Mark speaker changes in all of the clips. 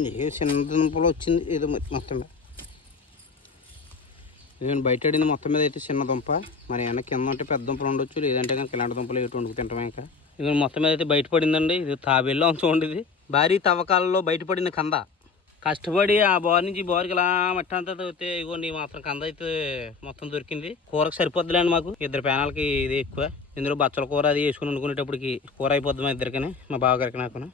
Speaker 1: ఏ చిన్న దుంపలు వచ్చింది ఏదో మొత్తం మీద. నేను బయట ఆడిన మొత్తం మీద అయితే చిన్న దుంప. మరి వెనక కింద ఉంటే పెద్ద దుంపలు ఉండొచ్చు లేదంటే కనుక ఇలాంటి దుంపలు ఎటు వండుకు తింటాం ఇంకా? ఇది మొత్తం మీద అయితే బయటపడిందండి ఇది తాబేల్లో చూడండి ఇది భారీ తవ్వకాలలో బయటపడిన కంద. కష్టపడి ఆ బోర్ నుంచి బోర్కి ఇలా మట్టి అంతా తవ్వితే ఇగోండి మాత్రం కంద అయితే మొత్తం దొరికింది. కూరకు సరిపోద్దులేండి మాకు ఇద్దరు పేనాలకి ఇది ఎక్కువ. ఇందులో బచ్చల కూర అది వేసుకుని వండుకునేటప్పటికి కూర అయిపోద్ది మా ఇద్దరికని మా బావగారికి నాకు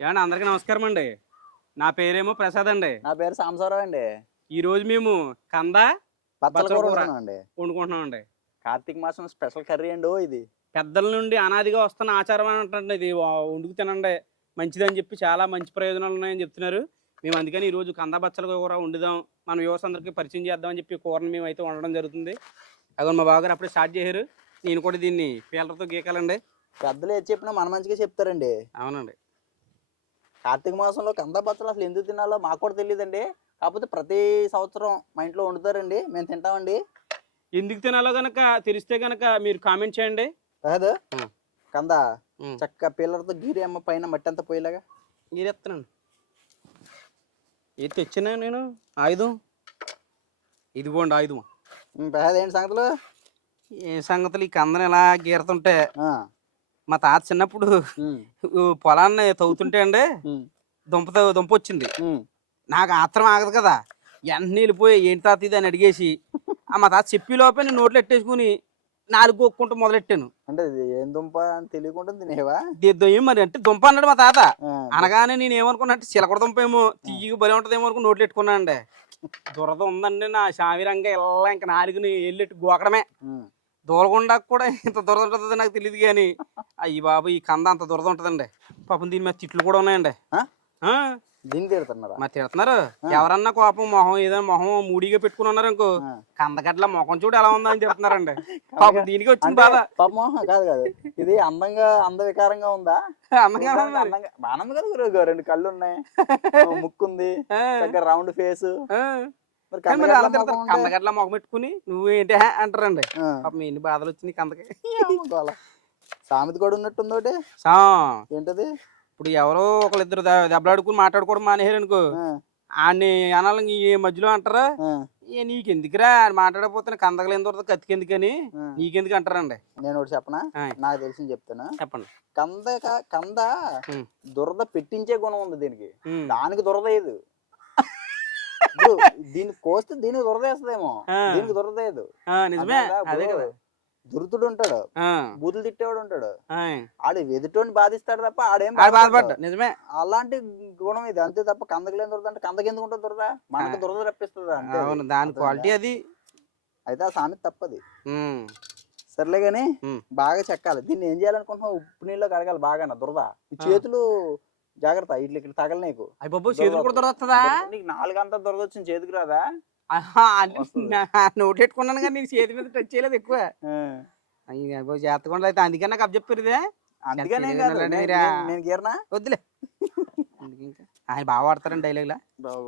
Speaker 1: ఏమన్నా అందరికీ నమస్కారం అండి. నా పేరేమో ప్రసాద్ అండి.
Speaker 2: నా పేరు సాంబశివరావు అండి.
Speaker 1: ఈ రోజు మేము కంద
Speaker 2: బచ్చల కూర
Speaker 1: వండుకుంటున్నాం అండి.
Speaker 2: కార్తీక మాసం స్పెషల్ కర్రీ అండి ఓ ఇది.
Speaker 1: పెద్దల నుండి అనాదిగా వస్తున్న ఆచారం అని అంటుంది ఇది వా- వండుకు తినండి. మంచిదని చెప్పి చాలా మంచి ప్రయోజనాలు ఉన్నాయని చెప్తున్నారు. మేము అందుకని ఈ రోజు కంద బచ్చల కూర వండుదాం. మన యువస్ అందరికీ పరిచయం చేద్దామని చెప్పి కూరని మేము అయితే వండడం జరుగుతుంది. అదో మా బావగారు అప్పుడే స్టార్ట్ చేశారు. నేను కూడా దీన్ని పీలతో గీకాలండి.
Speaker 2: పెద్దలు ఏది చెప్పినా మన మంచిగా చెప్తారండి.
Speaker 1: అవునండి.
Speaker 2: కార్తీక మాసంలో కంద బచ్చలు అసలు ఎందుకు తినాలో మాకు కూడా తెలియదండి. కాకపోతే ప్రతి సంవత్సరం మా ఇంట్లో వండుతారండి. మేము తింటామండి.
Speaker 1: ఎందుకు తినాలో గనక తెలిస్తే గనక మీరు కామెంట్ చేయండి.
Speaker 2: కాదు. కంద. చక్క పిల్లలతో గీరి అమ్మ పైన మట్టి అంతా పోయేలాగా.
Speaker 1: మీరు ఎత్తున్నాను ఏది తెచ్చినా నేను? ఆయుధం? ఇదిగోండి ఆయుధం.
Speaker 2: ఏంటి సంగతులు?
Speaker 1: ఏ సంగతులు? ఈ కందని ఇలా గీరుతుంటే మా తాత చిన్నప్పుడు పొలాన్ని తవ్వుతుంటే అండి దుంప దుంప వచ్చింది. నాకు ఆత్రం ఆగదు కదా. వెంటనే వెళ్ళిపోయి ఏంటి తాత ఇది అని అడిగేసి ఆ మా తాత చెప్పి లోపే నేను నోట్లో ఎట్టేసుకుని నాలుగు కొక్కుంటూ మొదలెట్టాను.
Speaker 2: అంటే ఏం దుంప అని తెలియకుండా తినేవా?
Speaker 1: ఏం మరి అంటే దుంప అన్నాడు మా తాత. అనగానే నేను ఏమనుకున్నా అంటే చిలకడ దుంప ఏమో తీయగా బలి ఉంటుందేమో అనుకుని నోట్లు పెట్టుకున్నాను అండి దురద ఉందండి నా శామిరంగా ఇలా ఇంకా నాలుగుని వెళ్ళెట్టు గోకడమే.
Speaker 2: ఉం.
Speaker 1: దూరగుండా కూడా ఇంత దురద ఉంటుందో నాకు తెలియదు కానీ అయ్యి బాబు ఈ కంద అంత దురద ఉంటుందండి. పాపం దీని మీద తిట్లు కూడా ఉన్నాయండి.
Speaker 2: దీన్ని తిడుతున్నారా?
Speaker 1: మరి తిడుతున్నారు. ఎవరన్నా కోపం మొహం ఏదైనా మొహం మూడిగా పెట్టుకుని ఉన్నారు
Speaker 2: ఆ.
Speaker 1: కందగడ్ల మొఖం చూడు ఎలా ఉందని చెప్తున్నారండి పాపం దీనికి వచ్చింది బాధ.
Speaker 2: పాపం కాదు కాదు. ఇది అందంగా అందవికారంగా ఉందా?
Speaker 1: అందంగా
Speaker 2: బాగానే ఉంది కదా. రెండు కళ్ళు ఉన్నాయి ముక్కు ఉంది రౌండ్ ఫేస్.
Speaker 1: ఆ.
Speaker 2: మరి
Speaker 1: కానీ మరి అలా
Speaker 2: కందగడ్డ
Speaker 1: తిడతారు.
Speaker 2: మొఖం ఉంటే-
Speaker 1: కందగడ్ల మొఖం పెట్టుకుని నువ్వు ఏంటి హే అంటారండి. పాపం ఎన్ని బాధలు వచ్చినాయి కందకి.
Speaker 2: సామెత కూడా ఉన్నట్టుంది ఒకటి
Speaker 1: సా
Speaker 2: ఏంటది
Speaker 1: ఇప్పుడు ఎవరో ఒకళ్ళిద్దరు దెబ్బలాడుకుని మాట్లాడుకోవడం మానేశారు అనుకో ఆడిని అనాలని ఈ మధ్యలో అంటారా నీకెందుకురా మాట్లాడకపోతే కందగలేని దొరకదు కతికెందుకని
Speaker 2: ఆ.
Speaker 1: నీకెందుకు అంటారండి
Speaker 2: నేను ఒకటి చెప్పనా. నాకు తెలిసింది చెప్తాను
Speaker 1: చెప్పండి
Speaker 2: కంద కంద. దురద పెట్టించే గుణం ఉంది దీనికి. దానికి దురద ఇప్పుడు దీన్ని కోస్తే దీనికి దురద వేస్తుందేమో
Speaker 1: ఆ.
Speaker 2: దీనికి దురద లేదు
Speaker 1: ఆ, నిజమే? అదే కదా.
Speaker 2: దురుతుడు ఉంటాడు. బూతులు తిట్టేవాడు ఉంటాడు. ఆడు ఎదుటోని బాధిస్తాడు తప్ప ఆడేం
Speaker 1: ఆడు బాధపడ్డా
Speaker 2: బాధపడ్డా.
Speaker 1: నిజమే.
Speaker 2: అలాంటి గుణం ఇది. అంతే తప్ప కందకలేని దొరద అంటే కందకి ఎందుకు ఉంటుంది దొరద? మనకు దొరద రప్పిస్తుంది.
Speaker 1: అవును దాని? క్వాలిటీ అది.
Speaker 2: అయితే ఆ సామెత తప్పది. సర్లే గాని
Speaker 1: ఉం.
Speaker 2: బాగా చెక్కాలి. దీన్ని ఏం చేయాలనుకుంటున్నావు? ఉప్పు నీళ్ళు కడగాలి బాగా దురద. చేతులు జాగ్రత్త ఇట్లా ఇక్కడ తగల నీకు.
Speaker 1: అయ్య బాబు చేతులు కూడా దొరుకుతుందా
Speaker 2: దొరద- నీకు నాలుగు అంతా దొరద వచ్చింది చేతికి రాదా.
Speaker 1: నోట్ పెట్టుకున్నాను కానీ నీకు చేతి మీద టచ్ చేయలేదు ఎక్కువ. అయ్యి అయితే అందుకని నాకు చెప్పారు ఇదే
Speaker 2: అందుకనే నేను- గీరనా?
Speaker 1: వద్దులే. ఆయన బాగా వాడతారండి డైలాగ్లా
Speaker 2: బాగా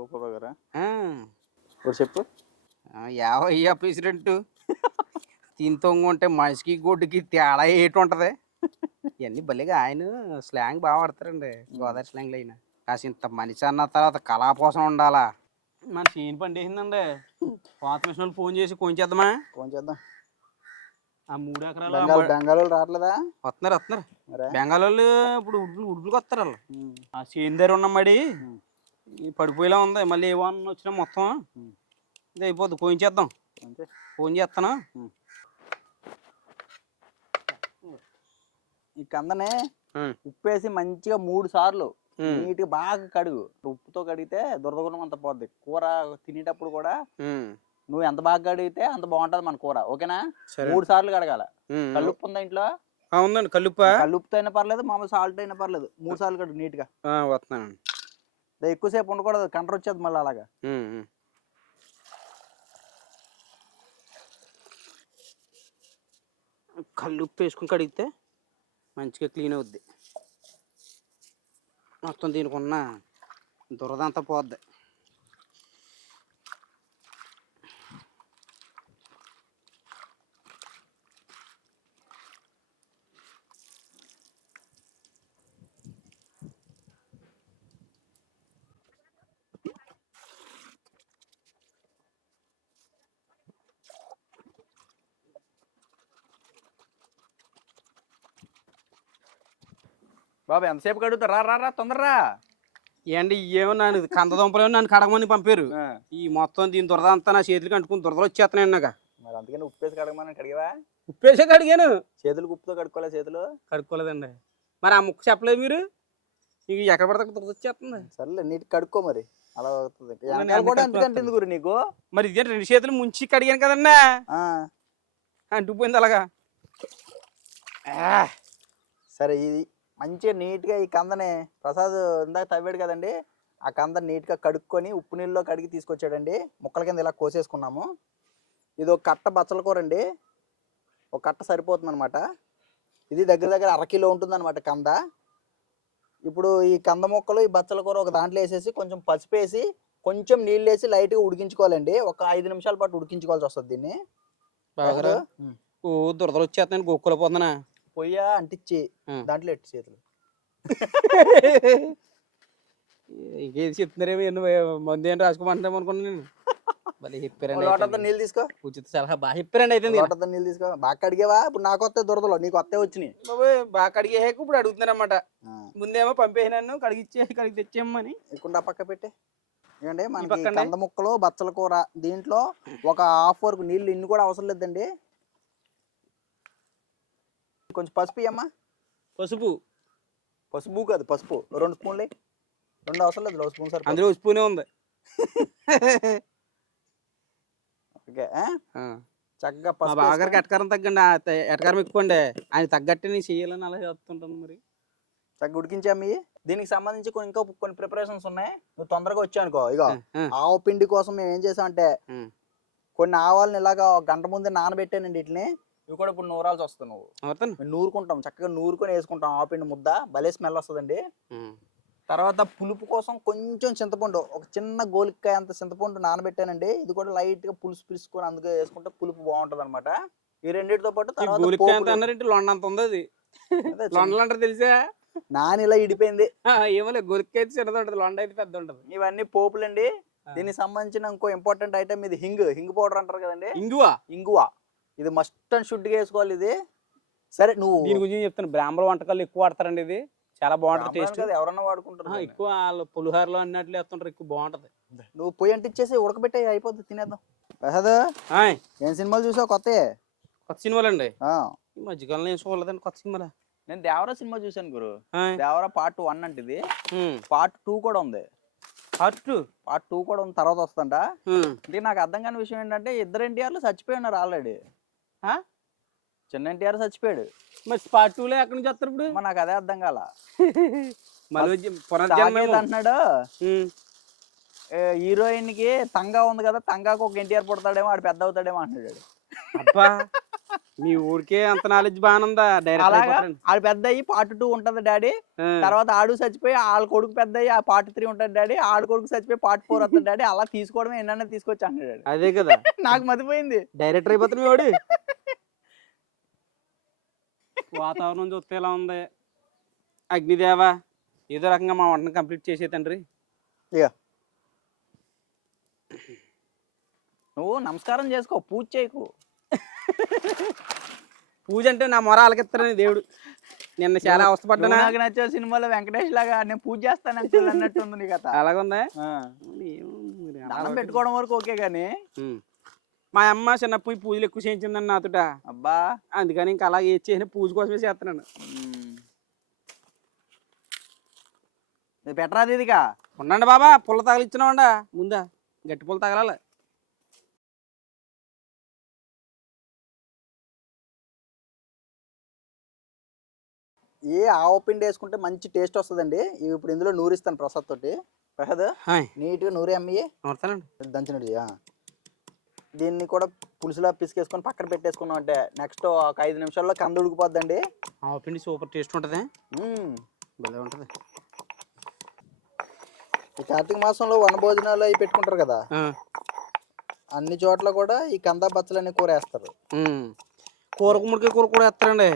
Speaker 2: చెప్పు.
Speaker 1: ఆ, యావయ్యా ప్రెసిడెంట్. తింతో ఉంటే మనిషికి గుడ్డుకి తేడా ఏటి ఉంటది. ఇవన్నీ భలేగా ఆయన స్లాంగ్ బాగా వాడతారండి. గోదావరి స్లాంగ్లో అయినా కాసి ఇంత మనిషి అన్న తర్వాత కళాపోసం ఉండాలా? మన సీన్ పండి వేసిందండి పాత మిషన్ వాళ్ళు ఫోన్ చేసి కొంచేద్దామా
Speaker 2: ఫోన్ చేద్దాం.
Speaker 1: ఆ మూడు ఎకరాలు
Speaker 2: వాళ్ళు రావట్లేదా?
Speaker 1: వస్తున్నారు వస్తున్నారు. వాళ్ళు ఇప్పుడు ఉడ్లు ఉడ్లుకి వస్తారు వాళ్ళు. ఆ చేను దగ్గర ఉన్న మడి. పడిపోయేలా ఉంది. మళ్ళీ ఏ వాన వచ్చినా మొత్తం. ఇది అయిపోద్ది. ఫోన్ చేద్దాం. ఫోన్ చేస్తాను
Speaker 2: ఈ కందనే. ఉప్పేసి మంచిగా మూడు సార్లు
Speaker 1: ఉమ్,
Speaker 2: నీట్గా బాగా కడుగు. ఉప్పుతో కడిగితే దురదగుణం అంత పోద్ది. కూర తినేటప్పుడు కూడా నువ్వు ఎంత బాగా కడిగితే అంత బాగుంటది మన కూర. ఓకేనా? మూడు సార్లు కడగాల. కల్లుప్పు ఉందా ఇంట్లో?
Speaker 1: ఉందండి. కల్లుప్ప?
Speaker 2: కల్లుప్పుతో అయినా పర్లేదు మామూలు సాల్ట్ అయినా పర్లేదు. మూడు సార్లు కడుగు నీట్గా.
Speaker 1: ఆ, వస్తున్నానండి
Speaker 2: దా ఎక్కువసేపు ఉండకూడదు. కంట్ర వచ్చేది మళ్ళీ అలాగా.
Speaker 1: కల్లుప్పు వేసుకుని కడిగితే మంచిగా క్లీన్ అవుద్ది. మొత్తం దీనికి ఉన్న దురదంతా పోద్ది.
Speaker 2: బాబు ఎంతసేపు కడుగుతా రా రా రా తొందరరా
Speaker 1: ఏంటి ఏమో నన్ను కంద దుంపలేమో నన్ను కడగమని పంపారు. ఈ మొత్తం దీని దురద అంతా నా చేతులకి అంటుకుని దురదలు వచ్చేస్తున్నాయి నాకు
Speaker 2: మరి అందుకని ఉప్పు వేసి కడగమని కడిగావా
Speaker 1: ఉప్పేసే కడిగాను.
Speaker 2: చేతులకు ఉప్పుతో కడుక్కోలే చేతులు?
Speaker 1: కడుక్కోలేదండి. మరి ఆ ముక్క చెప్పలేదు మీరు? నీకు ఎక్కడ పడితే దురద వచ్చేస్తుంది.
Speaker 2: సర్లే నీట్ కడుక్కో మరి. అలా అవుతుంది. గురు నీకు?
Speaker 1: మరి ఇదే రెండు చేతులు ముంచి కడిగాను కదన్నా?
Speaker 2: ఆ,
Speaker 1: అంటుకుపోయింది అలాగా.
Speaker 2: సరే ఇది మంచిగా నీట్గా ఈ కందని ప్రసాద్ ఇందాక తవ్వాడు కదండి ఆ కంద నీట్గా కడుక్కొని ఉప్పు నీళ్ళలో కడిగి తీసుకొచ్చాడండి. ముక్కల కింద ఇలా కోసేసుకున్నాము. ఇది ఒక కట్ట బచ్చల కూర అండి. ఒక కట్ట సరిపోతుంది అనమాట ఇది దగ్గర దగ్గర అరకిలో ఉంటుంది అనమాట కంద. ఇప్పుడు ఈ కంద ముక్కలు ఈ బచ్చల కూర ఒక దాంట్లో వేసేసి కొంచెం పసుపు వేసి కొంచెం నీళ్ళు వేసి లైట్గా ఉడికించుకోవాలండి. ఒక ఐదు నిమిషాల పాటు ఉడికించుకోవాల్సి వస్తుంది దీన్ని.
Speaker 1: దురదలు వచ్చేస్తున్నాను గోక్కులో పోతున్నా
Speaker 2: పొయ్య అంటించి
Speaker 1: ఉం.
Speaker 2: దాంట్లో ఎట్టి చేతులు?
Speaker 1: ఇంకేది చెప్తున్నారేమో ఎన్నో మందు ఏంటి రాసుకోమంటాం అనుకున్నాను నేను. మళ్ళీ చెప్పారండి.
Speaker 2: నీళ్ళు తీసుకో.
Speaker 1: ఉచిత సలహా బాగా చెప్పారండి అయితే.
Speaker 2: లోటతో నీళ్ళు తీసుకో. బాగా కడిగేవా? ఇప్పుడు నాకు వస్తే దొరదలో నీకు వస్తే వచ్చినాయి.
Speaker 1: బాగా కడిగేసాక ఇప్పుడు అడుగుతున్నారన్నమాట. ముందేమో పంపేసినాను కడిగిచ్చే కడిగి తెచ్చేయమని
Speaker 2: ఇక్కడ పక్క పెట్టి. ఏంటంటే మనకి. కంద ముక్కలు బచ్చల కూర దీంట్లో ఒక హాఫ్ వరకు నీళ్ళు ఇన్ని కూడా అవసరం లేదండి. కొంచెం పసుపు ఇయ్యమ్మా.
Speaker 1: పసుపు?
Speaker 2: పసుపు కాదు పసుపు. రెండు స్పూన్లు. రెండు అవసరం లేదు రెండు స్పూన్ సార్
Speaker 1: అందులో ఉప్పునే ఉంది.
Speaker 2: ఓకే. చక్కగా
Speaker 1: మా
Speaker 2: పసుపు
Speaker 1: బాగారికి ఎటకారం తగ్గండి ఎటకారం ఎక్కువండి. ఆయన తగ్గట్టు నేను చెయ్యాలని అలా చేస్తుంటాను మరి.
Speaker 2: చక్కగా ఉడికించాము ఇవి. దీనికి సంబంధించి కొన్ని ఇంకా కొన్ని ప్రిపరేషన్స్ ఉన్నాయి. నువ్వు తొందరగా వచ్చావు అనుకో ఇగో ఆవు పిండి కోసం మేము ఏం చేసామంటే. కొన్ని ఆవాలని ఇలాగా గంట ముందే నానబెట్టానండి వీటిని. ఇవి కూడా ఇప్పుడు నూరాల్సి వస్తుంది నువ్వు మేము నూరుకుంటాం. చక్కగా నూరుకొని వేసుకుంటాం. ఆవు పిండి ముద్ద భలే స్మెల్ వస్తుందండి. తర్వాత పులుపు కోసం కొంచెం చింతపండు ఒక చిన్న గోలికాయ అంత చింతపండు నానబెట్టానండి. ఇది కూడా లైట్గా పులుసు పిలుసుకొని అందుకే వేసుకుంటే పులుపు బాగుంటది అనమాట ఈ రెండింటితో పాటు తర్వాత
Speaker 1: గోలికాయ ఎంత
Speaker 2: పోపులు.
Speaker 1: అన్నారంటే లొండ అంత ఉంది అది.
Speaker 2: అదే చిన్న-
Speaker 1: లొండలు అంటారు తెలుసా?
Speaker 2: నాని ఇలా ఇడిపోయింది.
Speaker 1: ఏమో గొరికాయ చిన్నది ఉంటుంది లొండ అయితే పెద్ద ఉంటుంది
Speaker 2: ఇవన్నీ పోపులండి. దీనికి సంబంధించిన ఇంకో ఇంపార్టెంట్ ఐటమ్ ఇది హింగ్. హింగ్ పౌడర్ అంటారు కదండి.
Speaker 1: ఇంగువా
Speaker 2: ఇంగువ ఇది మస్ట్ అండ్ షుడ్గా వేసుకోవాలి ఇది. సరే నువ్వు
Speaker 1: దీని గురించి చెప్తాను. బ్రాహ్మణ వంటకాలు ఎక్కువ వాడతారండి ఇది. చాలా బాగుంటుంది టేస్ట్
Speaker 2: ఎవరన్నా వాడుకుంటారు.
Speaker 1: ఎక్కువ వాళ్ళు పులిహోరలో అన్నట్లు వేస్తుంటారు ఎక్కువ బాగుంటది.
Speaker 2: నువ్వు పొయ్యి అంటించేసి ఉడకబెట్టే అయిపోద్ది తినేద్దాం. ప్రసాద్ ఏం సినిమాలు చూసావు కొత్త
Speaker 1: కొత్త సినిమాలు అండి ఈ మధ్యకాలంలో ఏం చూడలేదండి కొత్త సినిమాలు.
Speaker 2: నేను దేవరా సినిమా చూశాను గురు. దేవరా పార్ట్ వన్ అంటే ఇది. పార్ట్ టూ కూడా ఉంది.
Speaker 1: హార్ట్
Speaker 2: పార్ట్ టూ కూడా ఉంది తర్వాత వస్తుంట అంటే నాకు అర్థం కాని విషయం ఏంటంటే ఇద్దరు ఎన్టీఆర్లు చచ్చిపోయి ఉన్నారు ఆల్రెడీ? చిన్న ఎన్టీఆర్ చచ్చిపోయాడు.
Speaker 1: మరి స్పాట్ టూలో ఎక్కడి నుంచి వస్తారు ఇప్పుడు?
Speaker 2: మరి నాకు అదే అర్థం కాల.
Speaker 1: మళ్ళీ పునర్జన్మ ఏమో.
Speaker 2: అంటున్నాడు హీరోయిన్కి తంగా ఉంది కదా తంగాకు ఒక ఎన్టీఆర్ పుడతాడేమో ఆడు పెద్ద అవుతాడేమో అంటున్నాడు.
Speaker 1: అబ్బా. మీ ఊరికే అంత నాలెడ్జ్ బాగానుందా
Speaker 2: అలాగా.
Speaker 1: డైరెక్ట్
Speaker 2: ఆడు పెద్ద అయ్యి పార్ట్ టూ ఉంటది డాడీ. తర్వాత ఆడు చచ్చిపోయి వాళ్ళ కొడుకు పెద్ద అయ్యి ఆ పార్ట్ త్రీ ఉంటుంది డాడీ. ఆడు కొడుకు చచ్చిపోయి పార్ట్ ఫోర్ వస్తుంది డాడీ. అలా తీసుకోవడమే ఎన్న తీసుకొచ్చి అంటాడు
Speaker 1: అదే కదా.
Speaker 2: నాకు మతిపోయింది.
Speaker 1: డైరెక్టర్ అయిపోతుంది వాడు వాతావరణం చూస్తే ఎలా ఉంది? అగ్నిదేవ ఏదో రకంగా మా వంటను కంప్లీట్ చేసే తండ్రి.
Speaker 2: ఇక నువ్వు నమస్కారం చేసుకో పూజ చేయకు.
Speaker 1: పూజ అంటే నా మొర ఆలకిస్తారని దేవుడు. నిన్న చాలా
Speaker 2: నువ్వు
Speaker 1: అవస్థపడ్డానా?
Speaker 2: నాకు నచ్చే సినిమాలో వెంకటేష్ లాగా నేను పూజ చేస్తాను అన్నట్టు ఉంది నీ కథ.
Speaker 1: అలాగుందా?
Speaker 2: దండం. పెట్టుకోవడం వరకు ఓకే గానీ.
Speaker 1: ఉమ్. మా అమ్మ చిన్నప్పుడు పూజలు ఎక్కువ చేయించిందండి నాతోట.
Speaker 2: అబ్బా.
Speaker 1: అందుకని ఇంకా అలా ఏది చేసిన పూజ కోసమే చేస్తున్నాను.
Speaker 2: ఉమ్. ఇది పెట్టరాది ఇదిగా?
Speaker 1: ఉండండి బాబా పుల్ల తగిలిచ్చినామండా ముందా గట్టి పుల్ల తగలాలి.
Speaker 2: ఏ ఆవు పిండి వేసుకుంటే మంచి టేస్ట్ వస్తుందండి. ఇవి ఇప్పుడు ఇందులో నూరిస్తాను ప్రసాద్ తోటి. ప్రసాద్ నీట్గా నూరి అమ్మి
Speaker 1: నూరుతానండి.
Speaker 2: దంచినది దీన్ని కూడా పులుసులా పిసికేసుకొని పక్కన పెట్టేసుకున్నాం అంటే నెక్స్ట్ ఒక ఐదు నిమిషాల్లో కంద ఉడికిపోద్దండి.
Speaker 1: ఆవు పిండి సూపర్ టేస్ట్ ఉంటుంది. భలే ఉంటుంది.
Speaker 2: ఈ కార్తీక మాసంలో వన భోజనాలు అవి పెట్టుకుంటారు కదా. అన్ని చోట్ల కూడా ఈ కంద బచ్చలన్నీ కూర వేస్తారు.
Speaker 1: కూర గుమ్మడికాయ కూర కూడా వేస్తారండి?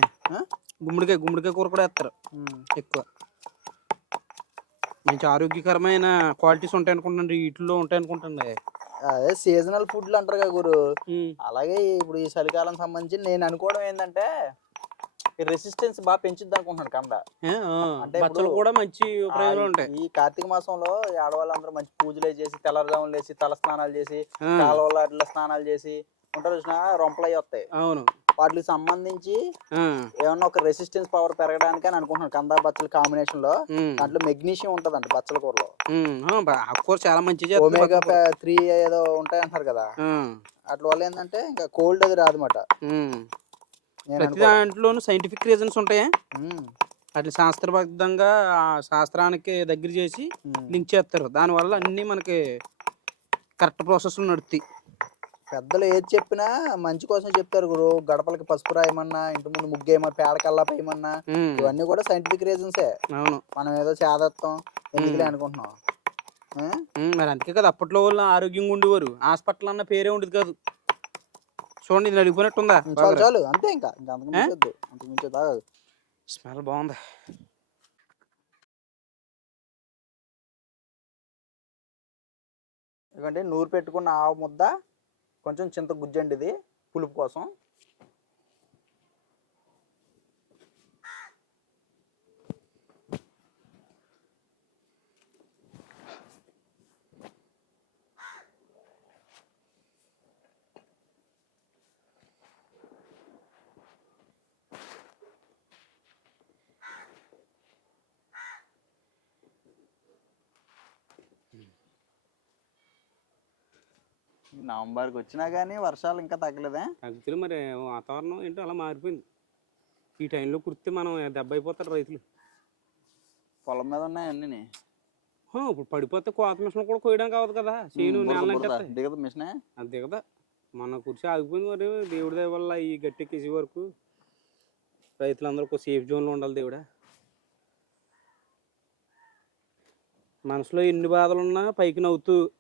Speaker 1: గుమ్మడికాయ గుమ్మడికాయ కూర కూడా వేస్తారు. ఎక్కువ. మంచి ఆరోగ్యకరమైన క్వాలిటీస్ ఉంటాయి అనుకుంటాండి వీటిలో ఉంటాయి అనుకుంటాండి
Speaker 2: అదే సీజనల్ ఫుడ్లు అంటారు కదా గురు. అలాగే ఇప్పుడు ఈ చలికాలం సంబంధించి నేను అనుకోవడం ఏంటంటే రెసిస్టెన్స్ బాగా పెంచుద్ది అనుకుంటున్నాను కంద
Speaker 1: ఆ,
Speaker 2: అంటే
Speaker 1: కూడా మంచి ప్రయోజనాలు ఉంటాయి.
Speaker 2: ఈ కార్తీక మాసంలో ఆడవాళ్ళందరూ మంచి పూజలు చేసి తెల్లవారుజాములు లేసి తల స్నానాలు చేసి కాలువలో స్నానాలు చేసి ఉంటారు చూసిన రొంపలు అవి వస్తాయి.
Speaker 1: అవును.
Speaker 2: వాటికి సంబంధించి ఏమన్నా ఒక రెసిస్టెన్స్ పవర్ పెరగడానికి అని అనుకుంటున్నాను. కంద బచ్చల
Speaker 1: కాంబినేషన్లో.
Speaker 2: దాంట్లో మెగ్నీషియం ఉంటదంట బచ్చల కూరలో.
Speaker 1: ఆకుకూర చాలా మంచిది చేస్తుంది
Speaker 2: ఒమేగా
Speaker 1: కూర.
Speaker 2: త్రీ ఏదో ఉంటాయి అంటారు కదా అట్ల వల్ల ఏంటంటే ఇంకా కోల్డ్ అది రాదన్నమాట.
Speaker 1: ప్రతి
Speaker 2: అనుకోవడం.
Speaker 1: దాంట్లోనూ సైంటిఫిక్ రీజన్స్ ఉంటాయి? అట్లా శాస్త్రబద్ధంగా ఆ శాస్త్రానికి దగ్గర చేసి. లింక్ చేస్తారు. దానివల్ల అన్నీ మనకి కరెక్ట్ ప్రాసెస్లో నడుస్తాయి
Speaker 2: పెద్దలు ఏది చెప్పినా మంచి కోసం చెప్తారు గురు. గడపలకి పసుపు రాయమన్నా ఇంటి ముందు ముగ్గేయమన్నా పేడ కల్లా పేయమన్నా ఇవన్నీ కూడా సైంటిఫిక్ రీజన్సే
Speaker 1: అవును.
Speaker 2: మనం ఏదో చేదత్తం ఎందుకులే అనుకుంటున్నాం.
Speaker 1: మరి అందుకే కదా అప్పట్లో వాళ్ళు ఆరోగ్యంగా ఉండేవారు. హాస్పిటల్ అన్న పేరే ఉండేది కాదు. చూడండి ఇది నడిపోయినట్టుందా
Speaker 2: చాలు చాలు. అంతే ఇంకా. ఆగదు.
Speaker 1: స్మెల్ బాగుంది.
Speaker 2: ఎందుకంటే నూరు పెట్టుకున్న ఆవు ముద్ద కొంచెం చింత గుజ్జండి ఇది పులుపు కోసం. నవంబర్కి వచ్చినా కానీ వర్షాలు ఇంకా తగ్గలేదే.
Speaker 1: యాక్చువల్లీ మరి వాతావరణం ఏంటో అలా మారిపోయింది. ఈ టైంలో కురిస్తే మనం దెబ్బ అయిపోతారు రైతులు.
Speaker 2: పొలం మీద ఉన్నాయి అన్నీ
Speaker 1: హా, ఇప్పుడు పడిపోతే కోత మిషన్ కూడా కోయడానికి అవ్వదు కదా. చేను
Speaker 2: దిగదు మిషనే?
Speaker 1: అంతే కదా. మన కుర్చీ ఆగిపోయింది మరి దేవుడి దయ వల్ల ఈ గట్టెక్కేసి వరకు. రైతులందరూ ఒక సేఫ్ జోన్లో ఉండాలి దేవుడా. మనసులో ఎన్ని బాధలున్నా పైకి నవ్వుతూ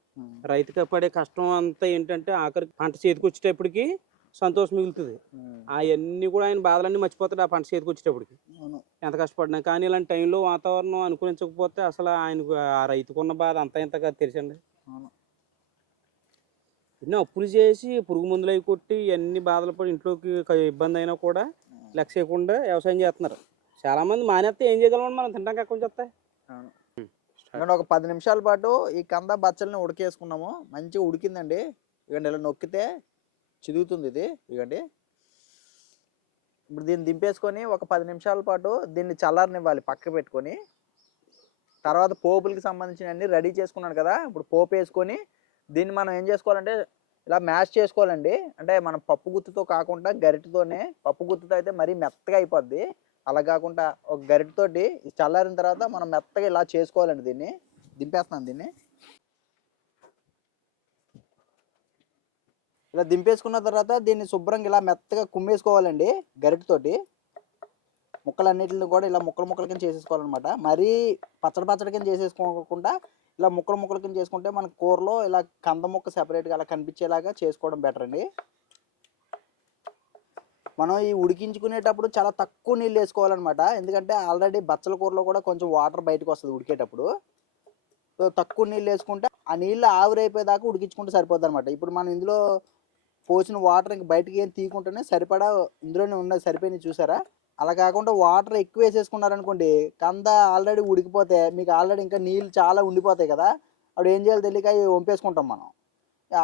Speaker 1: రైతుకి పడే కష్టం అంతా ఏంటంటే ఆఖరికి పంట చేతికి వచ్చేటప్పటికి సంతోషం మిగులుతుంది. అవన్నీ కూడా ఆయన బాధలన్నీ మర్చిపోతాడు ఆ పంట చేతికి వచ్చేటప్పటికి. ఎంత కష్టపడినా కానీ ఇలాంటి టైంలో వాతావరణం అనుకూలించకపోతే అసలు ఆయనకు ఆ రైతుకున్న బాధ అంతా ఇంత కాదు తెలుసండి. ఎన్నో అప్పులు చేసి పురుగు మందులు అవి కొట్టి ఇవన్నీ బాధలు పడి ఇంట్లోకి ఇబ్బంది అయినా కూడా లెక్క చేయకుండా వ్యవసాయం చేస్తున్నారు. చాలా మంది మానేస్తే ఏం చేయగలం మనం? తింటాం ఎక్కడి నుంచి వస్తాయి
Speaker 2: ఒక పది నిమిషాల పాటు ఈ కంద బచ్చల్ని ఉడికేసుకున్నాము. మంచిగా ఉడికిందండి. ఇక ఇలా నొక్కితే చిదుగుతుంది ఇది. ఇకండి ఇప్పుడు దీన్ని దింపేసుకొని ఒక పది నిమిషాల పాటు దీన్ని చల్లారనివ్వాలి పక్క పెట్టుకొని. తర్వాత పోపులకి సంబంధించిన అన్ని రెడీ చేసుకున్నాను కదా. ఇప్పుడు పోపు వేసుకొని దీన్ని మనం ఏం చేసుకోవాలంటే ఇలా మ్యాష్ చేసుకోవాలండి. అంటే మనం పప్పు గుత్తుతో కాకుండా గరిటతోనే పప్పు గుత్తుతో అయితే మరీ మెత్తగా అయిపోద్ది. అలా కాకుండా ఒక గరిటతోటి చల్లారిన తర్వాత మనం మెత్తగా ఇలా చేసుకోవాలండి దీన్ని. దింపేస్తున్నాను దీన్ని. ఇలా దింపేసుకున్న తర్వాత దీన్ని శుభ్రంగా ఇలా మెత్తగా కుమ్మేసుకోవాలండి గరిటతోటి ముక్కలన్నిటిని కూడా ఇలా ముక్కలు ముక్కల కింద చేసేసుకోవాలన్నమాట. మరీ పచ్చడి పచ్చడి కింద చేసేసుకోకుండా ఇలా ముక్కలు ముక్కల కింద చేసుకుంటే మన కూరలో ఇలా కంద ముక్క సెపరేట్గా అలా కనిపించేలాగా చేసుకోవడం బెటర్ అండి. మనం ఈ ఉడికించుకునేటప్పుడు చాలా తక్కువ నీళ్ళు వేసుకోవాలన్నమాట. ఎందుకంటే ఆల్రెడీ బచ్చల కూరలో కూడా కొంచెం వాటర్ బయటకు వస్తుంది ఉడికేటప్పుడు. సో తక్కువ నీళ్ళు వేసుకుంటే ఆ నీళ్ళు ఆవిరైపోయేదాకా ఉడికించుకుంటే సరిపోద్ది అనమాట ఇప్పుడు మనం ఇందులో పోసిన వాటర్ ఇంక బయటికి ఏం తీయకుంటేనే సరిపడా ఇందులోనే ఉన్నది సరిపోయింది చూసారా? అలా కాకుండా వాటర్ ఎక్కువ వేసేసుకున్నారనుకోండి కంద ఆల్రెడీ ఉడికిపోతే మీకు ఆల్రెడీ ఇంకా నీళ్ళు చాలా ఉండిపోతాయి కదా అప్పుడు ఏం చేయాలో తెలియక వంపేసుకుంటాం మనం.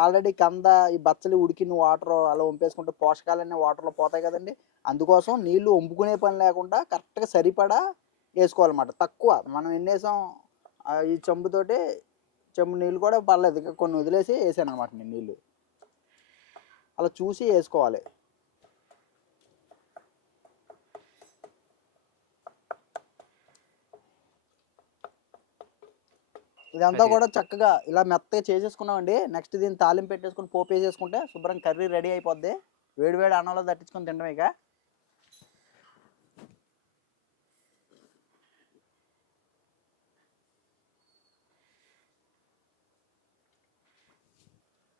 Speaker 2: ఆల్రెడీ కంద ఈ బచ్చలు ఉడికిన వాటర్ అలా వంపేసుకుంటే పోషకాలన్నీ వాటర్లో పోతాయి కదండి. అందుకోసం నీళ్ళు వంపుకునే పని లేకుండా కరెక్ట్గా సరిపడా వేసుకోవాలన్నమాట. తక్కువ మనం ఎన్ని వేసాం ఈ చెంబుతోటి చెంబు నీళ్ళు కూడా పర్లేదు. కొన్ని వదిలేసి వేసాను అనమాట నేను నీళ్ళు అలా చూసి వేసుకోవాలి. ఇదంతా కూడా చక్కగా ఇలా మెత్తగా చేసేసుకున్నామండి. నెక్స్ట్ దీన్ని తాలింపు పెట్టేసుకుని పోపు వేసేసుకుంటే శుభ్రం కర్రీ రెడీ అయిపోద్ది. వేడి వేడి అన్నంలో తట్టించుకొని తినడమే ఇక.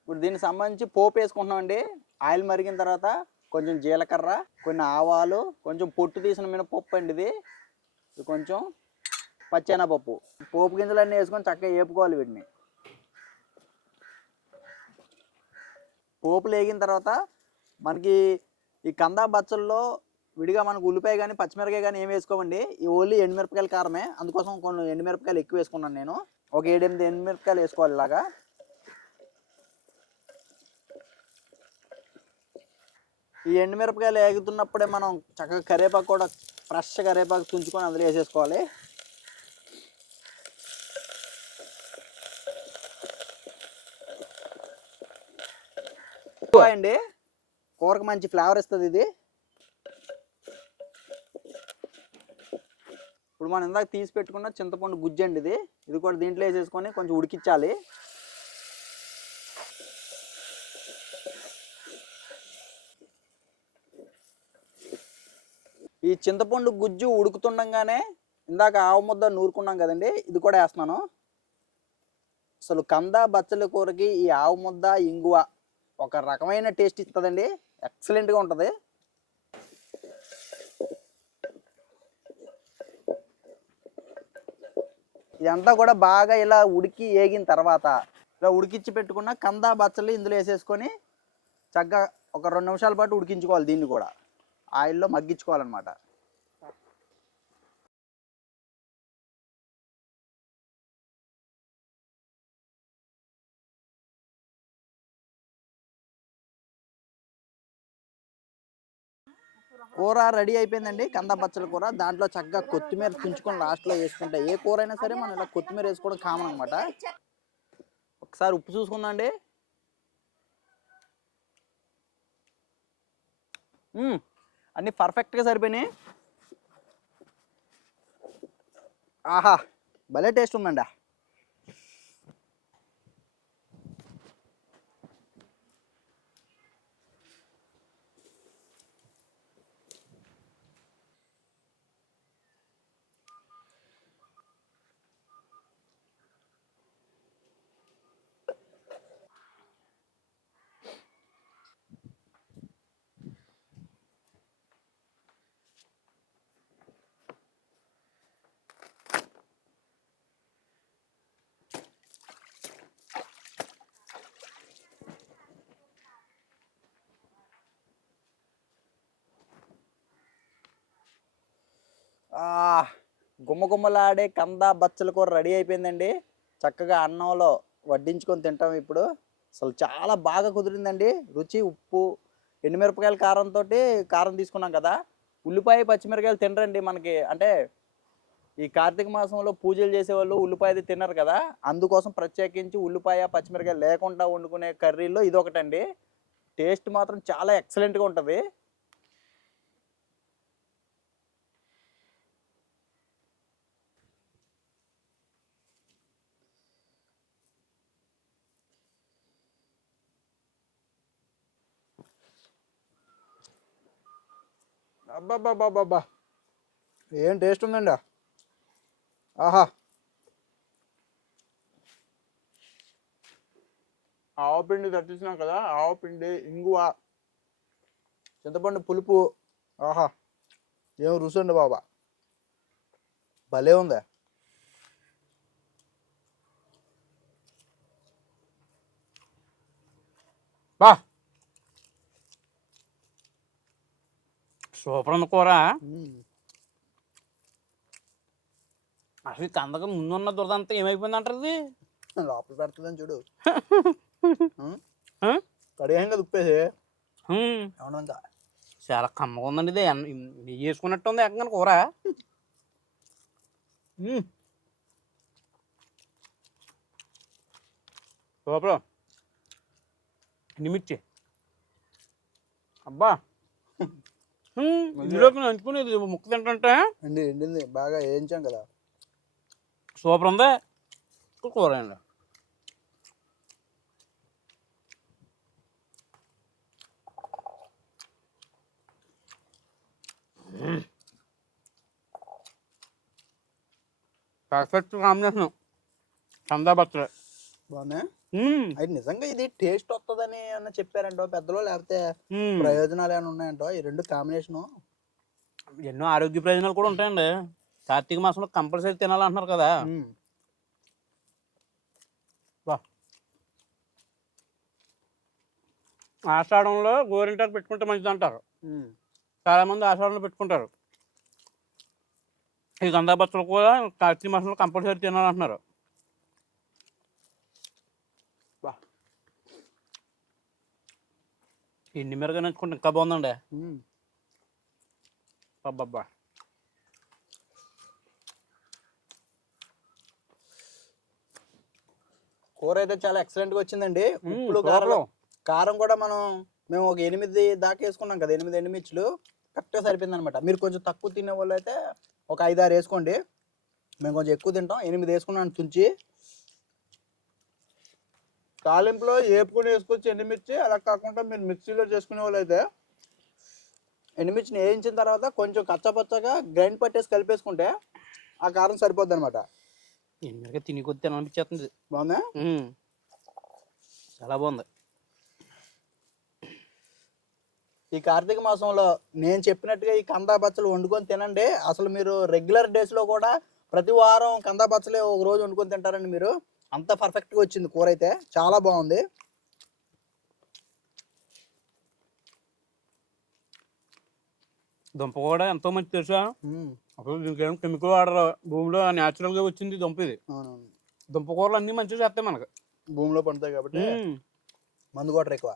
Speaker 2: ఇప్పుడు దీనికి సంబంధించి పోపు వేసుకుంటున్నామండి. ఆయిల్ మరిగిన తర్వాత కొంచెం జీలకర్ర కొన్ని ఆవాలు కొంచెం పొట్టు తీసిన మినపప్పు అండి ఇది. ఇది కొంచెం పచ్చెనపప్పు. పోపు గింజలన్నీ వేసుకొని చక్కగా వేపుకోవాలి వీటిని. పోపులు వేగిన తర్వాత మనకి ఈ కందా బచ్చల్లో విడిగా మనకు ఉల్లిపాయ కానీ పచ్చిమిరకాయ కానీ ఏం వేసుకోమండి? ఈ ఓన్లీ ఎండుమిరపకాయల కారమే. అందుకోసం కొన్ని ఎండుమిరపకాయలు ఎక్కువ వేసుకున్నాను నేను. ఒక ఏడెనిమిది ఎండుమిరపకాయలు వేసుకోవాలి ఇలాగా. ఈ ఎండుమిరపకాయలు వేగుతున్నప్పుడే మనం చక్కగా కరివేపాకు కూడా ఫ్రెష్ కరివేపాకు తుంచుకొని అందులో వేసేసుకోవాలి. అండి. కూరకు మంచి ఫ్లేవర్ ఇస్తుంది ఇది. ఇప్పుడు మనం ఇందాక తీసి పెట్టుకున్న చింతపండు గుజ్జు అండి ఇది. ఇది కూడా దీంట్లో వేసేసుకొని కొంచెం ఉడికించాలి. ఈ చింతపండు గుజ్జు ఉడుకుతుండగానే ఇందాక ఆవు ముద్ద నూరుకున్నాం కదండి ఇది కూడా వేస్తున్నాను. అసలు కంద బచ్చల కూరకి ఈ ఆవు ముద్ద ఇంగువ ఒక రకమైన టేస్ట్ ఇస్తుందండి. ఎక్సలెంట్గా ఉంటుంది. ఇదంతా కూడా బాగా ఇలా ఉడికి ఏగిన తర్వాత ఇలా ఉడికించి పెట్టుకున్న కంద బచ్చలు ఇందులో వేసేసుకొని చక్కగా ఒక రెండు నిమిషాల పాటు ఉడికించుకోవాలి దీన్ని కూడా. ఆయిల్లో మగ్గించుకోవాలన్నమాట. కూర రెడీ అయిపోయిందండి. కంద బచ్చల కూర. దాంట్లో చక్కగా కొత్తిమీర తుంచుకొని లాస్ట్లో వేసుకుంటే ఏ కూర అయినా సరే మనం ఇలా కొత్తిమీర వేసుకోవడం కామన్ అనమాట ఒకసారి ఉప్పు చూసుకుందండి అన్నీ పర్ఫెక్ట్గా సరిపోయినాయి. ఆహా భలే టేస్ట్ ఉందండి. ఆ, గుమ్మ గుమ్మలాడే కంద బచ్చల కూర రెడీ అయిపోయిందండి. చక్కగా అన్నంలో వడ్డించుకొని తింటాం ఇప్పుడు. అసలు చాలా బాగా కుదిరిందండి. రుచి ఉప్పు ఎండుమిరపకాయల కారంతో కారం తీసుకున్నాం కదా. ఉల్లిపాయ పచ్చిమిరకాయలు తినరండి మనకి. అంటే ఈ కార్తీక మాసంలో పూజలు చేసేవాళ్ళు ఉల్లిపాయది తినరు కదా. అందుకోసం ప్రత్యేకించి ఉల్లిపాయ పచ్చిమిరకాయ లేకుండా వండుకునే కర్రీలో ఇది ఒకటండి టేస్ట్ మాత్రం చాలా ఎక్సలెంట్గా ఉంటుంది. అబ్బాబ్బాబ్బాబ్బా ఏం టేస్ట్ ఉందండి? ఆహా. ఆవపిండి తట్టించినాం కదా ఆవపిండి ఇంగువ చింతపండు పులుపు. ఆహా. ఏం రుచి అండి బాబా? భలే ఉందా.
Speaker 1: బా. సూపర్ ఉంది కూర అసలు కందకు ముందున్న దురదంతా ఏమైపోయింది అంటారు ఇది?
Speaker 2: లోపల పెడుతుందని చూడు? కడిగాం కదా ఉప్పేసి. ఏమన్నా
Speaker 1: చాలా కమ్మగా ఉందండి ఇది నెయ్యి వేసుకున్నట్టు ఉంది ఏకంగా కూర. సూపర్ నిమిచ్చి అబ్బా. ఇందులోకి నంచుకునేది ముక్క తింటుంటే.
Speaker 2: ఎండి ఎండింది. బాగా వేయించాం కదా.
Speaker 1: సూపర్ ఉంది. కూర అండి పర్ఫెక్ట్ కాంబినేషన్. చందా బచ్చలు
Speaker 2: బాగున్నా
Speaker 1: మ్మ్.
Speaker 2: అది నిజంగా ఇది టేస్ట్ వస్తుందని ఏమన్నా చెప్పారంటో పెద్దలో లేకపోతే. ప్రయోజనాలు ఏమైనా ఉన్నాయంటో? ఈ రెండు కాంబినేషను.
Speaker 1: ఎన్నో ఆరోగ్య ప్రయోజనాలు కూడా ఉంటాయండి. కార్తీక మాసంలో కంపల్సరీ తినాలంటున్నారు కదా. ఆషాఢంలో గోరింటాకు పెట్టుకుంటే మంచిది అంటారు. చాలా మంది ఆషాఢంలో పెట్టుకుంటారు. ఈ గంధా బచ్చలు కూడా కార్తీక మాసంలో కంపల్సరీ తినాలంటున్నారు. ఎండి మిరగా నంచుకుంటే ఇంకా బాగుందండి. అబ్బబ్బా.
Speaker 2: కూర అయితే చాలా ఎక్సలెంట్గా వచ్చిందండి.
Speaker 1: సూపర్.
Speaker 2: కారం కారం కూడా మనం మేము ఒక ఎనిమిది దాకా వేసుకున్నాం కదా ఎనిమిది ఎండుమిర్చులు కరెక్ట్గా సరిపోయింది అనమాట మీరు కొంచెం తక్కువ తినే వాళ్ళు అయితే ఒక ఐదు ఆరు వేసుకోండి. మేము కొంచెం ఎక్కువ తింటాం. ఎనిమిది వేసుకున్నాను తుంచి. తాలింపులో వేపుకొని వేసుకోవచ్చు ఎండుమిర్చి. అలా కాకుండా మీరు మిక్సీలో చేసుకునే వాళ్ళు అయితే ఎండుమిర్చిని వేయించిన తర్వాత కొంచెం కచ్చపచ్చగా గ్రైండ్ పట్టేసి కలిపేసుకుంటే ఆ కారం సరిపోద్ది అనమాట
Speaker 1: తిని కొద్ది తినాలనిపించేస్తుంది
Speaker 2: బాగుందా.
Speaker 1: చాలా బాగుంది.
Speaker 2: ఈ కార్తీక మాసంలో నేను చెప్పినట్టుగా ఈ కందా బచ్చలు వండుకొని తినండి. అసలు మీరు రెగ్యులర్ డేస్లో కూడా ప్రతి వారం కందా బచ్చలే ఒక రోజు వండుకొని తింటారండి మీరు. అంత పర్ఫెక్ట్గా వచ్చింది కూర అయితే. చాలా బాగుంది.
Speaker 1: దుంప కూడా ఎంతో మంచి తెలుసా? అసలు దీనికి కెమికల్ వాడరు. భూమిలో న్యాచురల్గా వచ్చింది దుంప ఇది. దుంప కూరలు అన్నీ మంచిగా చేస్తాయి మనకు.
Speaker 2: భూమిలో పండుతాయి కాబట్టి. మందు కొట్టరు ఎక్కువ.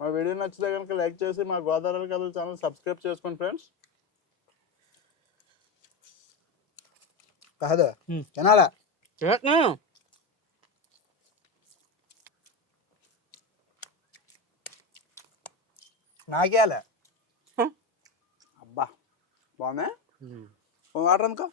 Speaker 3: మా వీడియో నచ్చితే కనుక లైక్ చేసి మా గోదావరి కథల ఛానల్ సబ్స్క్రైబ్ చేసుకోండి ఫ్రెండ్స్.
Speaker 2: కాదు. తినాలా
Speaker 1: హ్మ్.
Speaker 2: అబ్బా బాగుందా. వాటర్ అనుకో